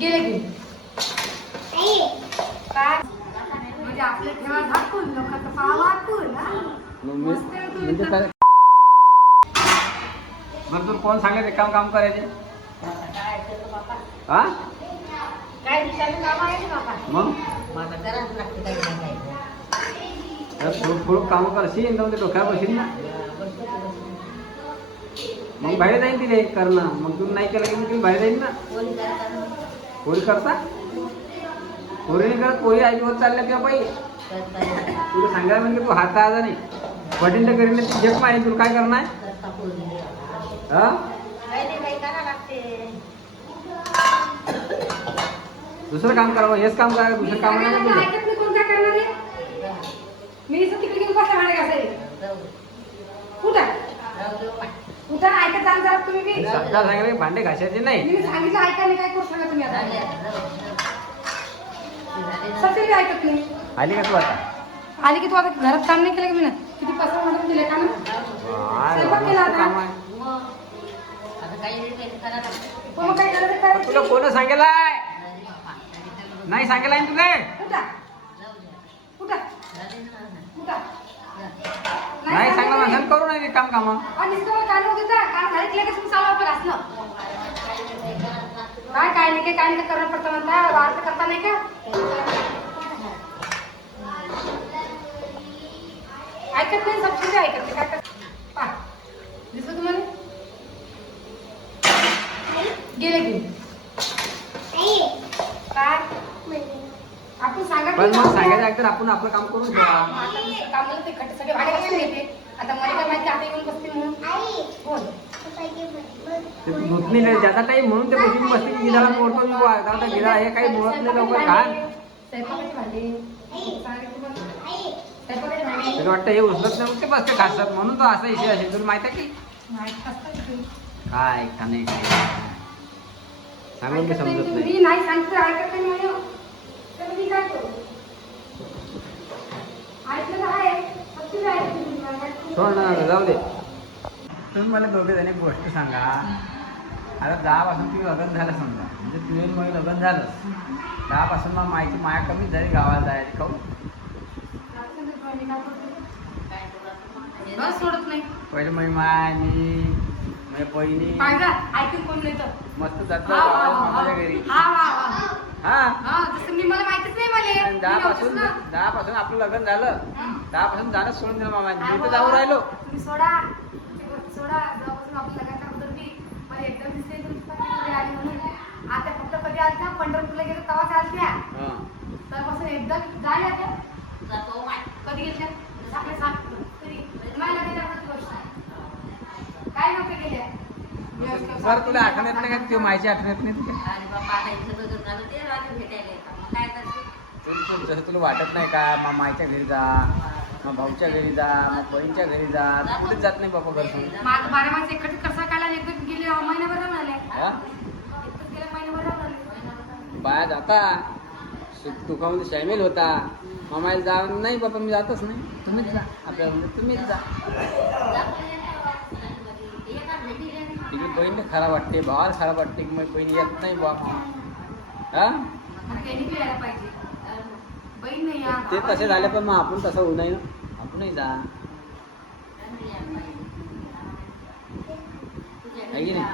गेले की काय म्हणजे आपले ठेवा झाकून लोकांचा पाव वाकून म्हणजे काय बरं तू कोण सांगेल रिकाम काम करायचे हा काय दिवसाचं काम आहे ना बाबा मग थोडं काम करशील तर डोक्यावर बसील ना मग बाहेर जाईन तिथे करणं मग तुम्ही नाही केलं की मग तुम्ही बाहेर जाईन ना पोरी करता पोरी नाही करत पोरी आईवर चालल्या किंवा बाई तुला सांगायला म्हणजे तू हात आजा नाही वडील तर करीन ती जग माहीत तुला काय करणार हा दुसरं काम करावं हेच काम करा दुसरं काम नाही मी तिकडे घेऊन बसला भांडे घासायला कुठं कुठं ऐकत जाण जरा तुम्ही बी सध्या सांगितलं भांडे घासायचे नाही मी सांगितलं ऐका नाही काय करू सांगा तुम्ही आता सत्य बी ऐकत नाही आली का तू आता आली की तू आता घरात काम नाही केलं की मी ना किती पसंत म्हणून दिले का ना स्वयंपाक केला आता मग काय करायचं तुला कोण सांगेलाय नाही सांगेलाय तुला कुठं कुठं कुठं नाही सांगला माणसानं करू नाही काम कामा आणि नुसतं कान होतं कान घातले की तुम्ही चालू आपलं घासणं काय नाही काय नाही करणं पडतं म्हणता वार्त करता नाही का ऐकत नाही सबसिडी ऐकत नाही काय करत दिसत तुम्हाला गेले की काय आपण सांगा पण मग सांगायचं ऐकतर आपण आपलं काम करून घ्या कामाला ते खट सगळे भाडे कसं येते आता मला काय माहिती आता येऊन बसते म्हणून बोल ते होत नाही ज्याचा टाईम म्हणून ते बसून बसते की गिराला मोडतो मी आता गिरा हे काही मुळत नाही लवकर घाल स्वयंपाकाची भांडी स्वयंपाकाची भांडी तरी वाटतं हे उचलत नाही मग ते बसते खासतात म्हणून तो असा इशू असेल तुला माहिती आहे की माहित असतं की काय का नाही काय सांगून ते समजत नाही मी नाही सांगते ऐकत नाही म्हणून तर मी काय करू ऐकलं तर आहे सबसिडी आहे सोड ना जाऊ दे तुम्ही मला दोघे जण एक गोष्ट सांगा आता 10 पासून तुम्ही लग्न झालं समजा म्हणजे तुझे मग लग्न झालं 10 पासून मग माहिती माया कमीच झाली गावाला जायची खाऊ सोडत नाही पहिले मग माय मी माझ्या बहिणी ऐकून कोण नाही तर मस्त जातो मामाच्या घरी हा जसं मी मला माहितीच नाही मला 10 पासून आपलं लग्न झालं 10 पासून जाणं सोडून दिलं मामाने मी तर जाऊ राहिलो तुम्ही सोडा जेव्हापासून आपण लग्नाच्या अगोदर बी मला एकदम दिसते तुमची आली म्हणून आता फक्त कधी आलत्या पंढरपूरला गेलो तेव्हाच आलत्या तेव्हापासून एकदम झाल्या त्या कधी गेल्या आपल्या सांग मला लग्नाच्या अगोदर गोष्ट काय नव्हतं गेल्या बरं तुला आठवण येत नाही का ते माहिती आठवण येत नाही जसं तुला वाटत नाही का मग मायच्या घरी जा मग भाऊच्या घरी जा मग बहिणीच्या घरी जा कुठेच जात नाही बाबा घर सोडून 12 माणसं एकत्र कसा काढला एकदम गेले महिनाभर राहून आले गेल्या महिनाभर राहून आले बाया जाता दुखामध्ये सामील होता मामाला जा नाही बाबा मी जातच नाही तुम्हीच जा आपल्याला तुम्हीच जा तिची बहीण खराब वाटते भावाला खराब वाटते की मग बहीण येत नाही बा हा ते तसे झाले पण मग आपण तसं होऊ नये ना आपणही जा आहे की नाही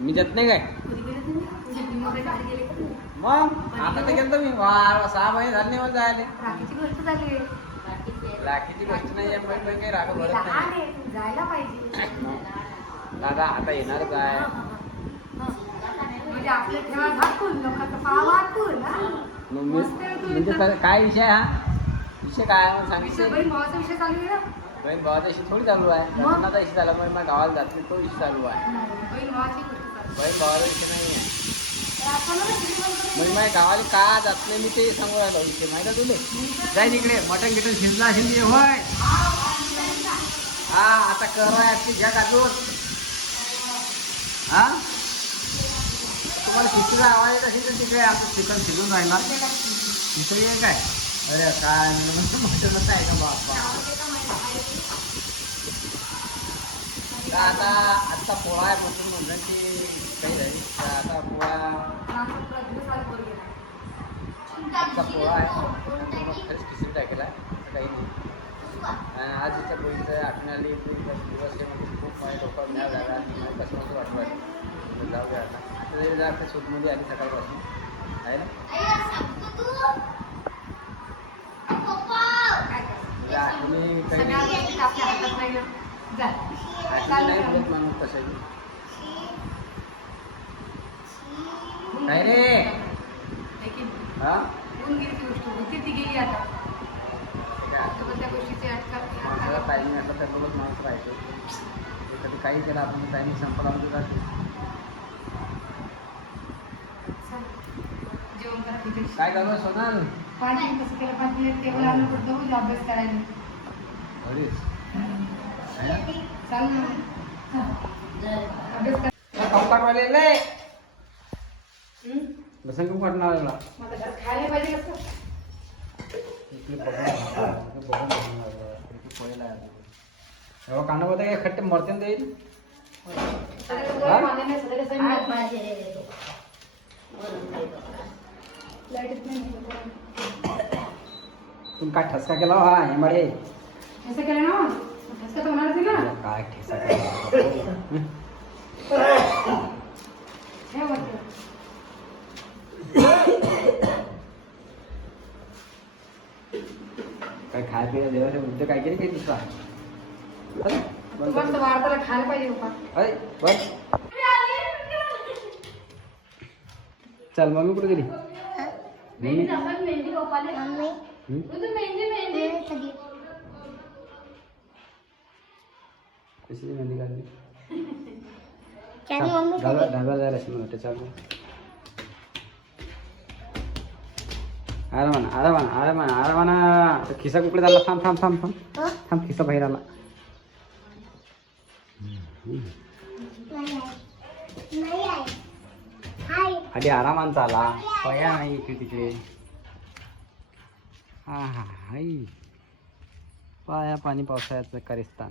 मी जात नाही काय मग आता ते गेलं मी 6 महिने झाले नाही मला जायला राखीची गोष्ट झाली राखीची गोष्ट नाही आहे पण काही राग भरत नाही जायला पाहिजे दादा आता येणारच आहे म्हणजे आपल्या ठेवा झाकून लोकांचा पाव वाकून म्हणजे काय विषय हा विषय काय मला सांगितलं बहीण भावाचा विषय चालू आहे ना बहीण भावाचा विषय थोडी चालू आहे लग्नाचा विषय झाला मग मला गावाला जात नाही तो विषय चालू आहे बहीण भावाची गोष्ट बहीण भावाचा विषय नाही आहे मग माझ्या गावाला का जात नाही मी ते सांगू राहिलो विषय माहिती तुले जाय तिकडे मटण गिटन शिजला असेल ते होय हा आता कर घ्या टाकून हा तुम्हाला खिचडीचा आवाज येत असेल तर तिकडे आपलं चिकन शिजून राहणार खिचडी आहे काय अरे काय मटणच आहे का बापा तर आता पोळा आहे म्हणून की काही नाही तर आता पोळा आजचा पोळा आहे खरंच खिचडी टाकेला असं काही नाही आज इथं पोळीचं आठवण आली दिवस आहे म्हणजे खूप माझ्या लोक मिळाला झाला आणि कसं कसं वाटलं जाऊया आता तरी जर आता सूटमध्ये आली सकाळपासून आहे ना आठवणी काही नाही बोलत माणूस कशाची काय रे हा ती गेली आता त्या गोष्टीची माणसाला टायमिंग असं त्यासोबत माणूस राहायचं कधी काही केलं आपण टायमिंग संपला म्हणजे जेवण करा काय करतो सोनाल 5 मिनिट कसं केलं 5 मिनिट टेबल आणून करतो अभ्यास करायला घरीच चालू अभ्यास कंपार्टवाले बसन खूप वाटणार खायला पाहिजे कसं काना होता काय खट्टे मरते ना येईल तुम्ही काय ठसका केला हा हेमाडे असं केलं ना ठसका तर होणारच आहे ना काय ठेसा केला हे वाटतं काय खाय पिया देवाचे उद्योग काय केले काही दुसरा वार्ताला खायला पाहिजे पप्पा अरे बस चल मम्मी कुठे गेली मेहंदी दाखव मेहंदी पप्पाले कशी मेहंदी काढली मम्मी ढाब्याला जायला असेल मला चालू आरामाना खिसा कुकडे झाला थांब थांब थांब थांब थांब खिसा बाहेर आला आधी आरामान चाला पया नाही इकडे तिकडे हा हा हाई पाया पाणी पावसाळ्याचं करिस्तान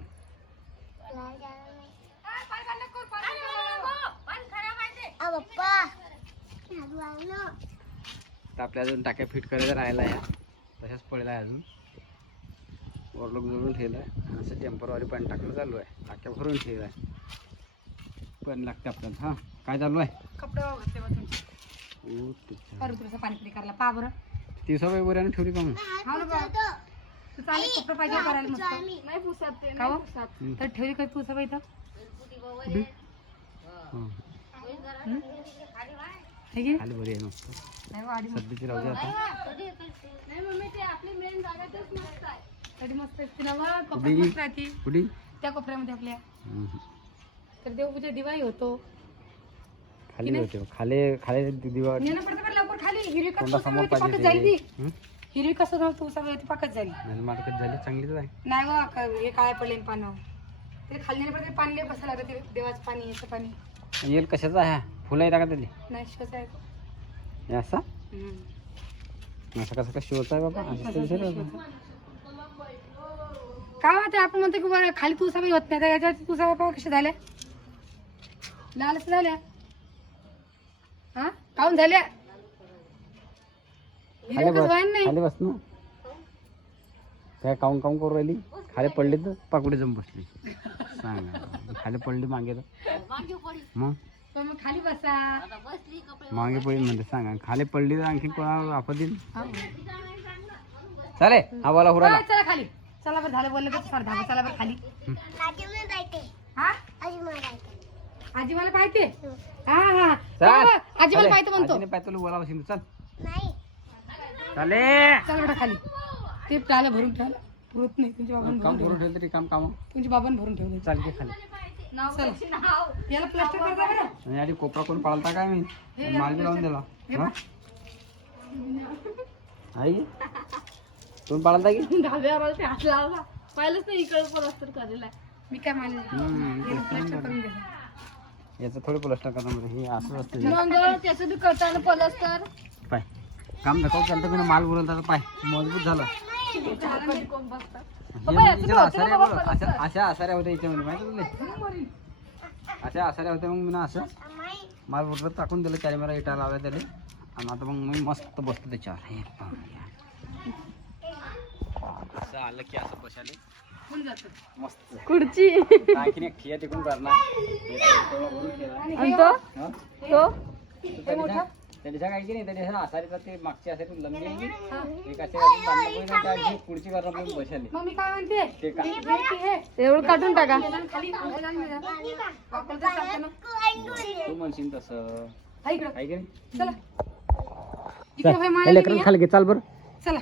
तर आपल्या अजून टाक्या फिट करायला राहिला या तशाच पडला आहे अजून ओरलोक जोडून ठेवलं आहे असं टेम्परवारी पाणी टाकणं चालू आहे टाक्या भरून ठेवलं आहे पण लागते आपल्याला हां काय चालू आहे कपडे घातले बा तुमचे तुझं पाणीपुरी करायला पा बरं 30 रुपये बोऱ्याने ठेवली का मग हा ना बा तू चालेल कपडे पाहिजे करायला मस्त नाही पुसत का हो तर ठेवली काय तू सगळं इथं खाली बरी आहे मस्त सध्याची राहू दे आता मस्त असते ना बा कपडे मस्त राहते कुठे त्या कोपऱ्यामध्ये आपल्या तर देवपूजा दिवाळी होतो खाली होते खाली दिवा नेणं पडतं बरं लवकर खाली हिरवी कोणता कसं समोर पाकत पाहिजे जाईल ती ते? हिरवी कसं तू सगळं ती पाकत जाईल मार्केट झाली चांगलीच आहे नाही बा हे काय पडले पानं ते खाली नेलं पडते पाणी कसं लागतं ते देवाचं पाणी याचं पाणी येईल कशाचा आहे फुलं येतात का त्याला नाही शिवचं आहे हे असा असं कसं काय शिवचा आहे बाबा असं विचार काय होते आपण म्हणतो की बरं खाली तू सगळी होत नाही याच्यावरती तू सगळं कशा झाल्या लाल असं झाल्या हा काऊन झाल्या खाली बस ना काय काऊन काऊन करू राहिली खाली पडली तर पाकुडी जम बसली सांगा खाली पडली मागे तर मग मग खाली बसा मागे पडली म्हणते सांगा खाली पडली तर आणखी कोणाला वापर देईल चाले हा बोला हुराला चला खाली चला बरं झालं बोललं तर धाबा चला बरं खाली हा आजी मला पाहते हा हा आजी मला पाहते म्हणतो पाहतो बोला बसेल चल चाले चल बेटा खाली ते टाला भरून ठेवलं पुरत नाही तुमच्या बाबांनी काम भरून ठेवलं तरी काम तुमच्या बाबांनी भरून ठेवलं चाल की खाली याला प्लास्टर करता बरं आणि आधी कोपरा कोण पाळता काय मी माल बी लावून दिला आई कोण पाळता की धाब्यावर ते हात लावला पाहिलंच नाही इकडे प्लास्टर करायला मी काय मानले प्लास्टर करून घ्या याचं थोडं प्लास्टर करणार हे असं असतं मग त्याचं बी करताना प्लास्टर पाय काम दाखव केलं तर मी माल उरलता पाय मजबूत झालं अशा आसाऱ्या होत्या इथे म्हणजे माहिती तुला अशा आसाऱ्या होत्या. मग मी ना असं माल बरोबर टाकून दिलं कॅमेरा इटा लावला त्याला आणि आता मग मी मस्त बसतो त्याच्यावर. हे असं आलं की असं बसाले मस्त खुर्ची आणखीन एक ठिया तिकडून करणार आणि तो त्याच्या काय की नाही त्याच्या आसारीचा ते मागच्या आसारी लंबी आहे एक असे पुढची करणार पण बसाले. मग मी काय म्हणते ते का एवढं काढून टाका. खाली तू म्हणशील तसं हा इकडं. आहे की नाही. चला इकडे होय मला लेकरं खाली घे चाल बरं. चला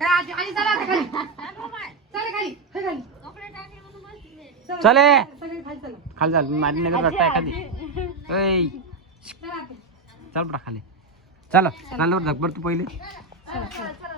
काय आजी आजी चला आता खाली चला खाली हे खाली चले सगळे खाली चला खाली चाल माझी नगर रट्टा एखादी ऐ चला आता. चल बरं खाली चला चाल बरं धक बरं तू पहिले चला चला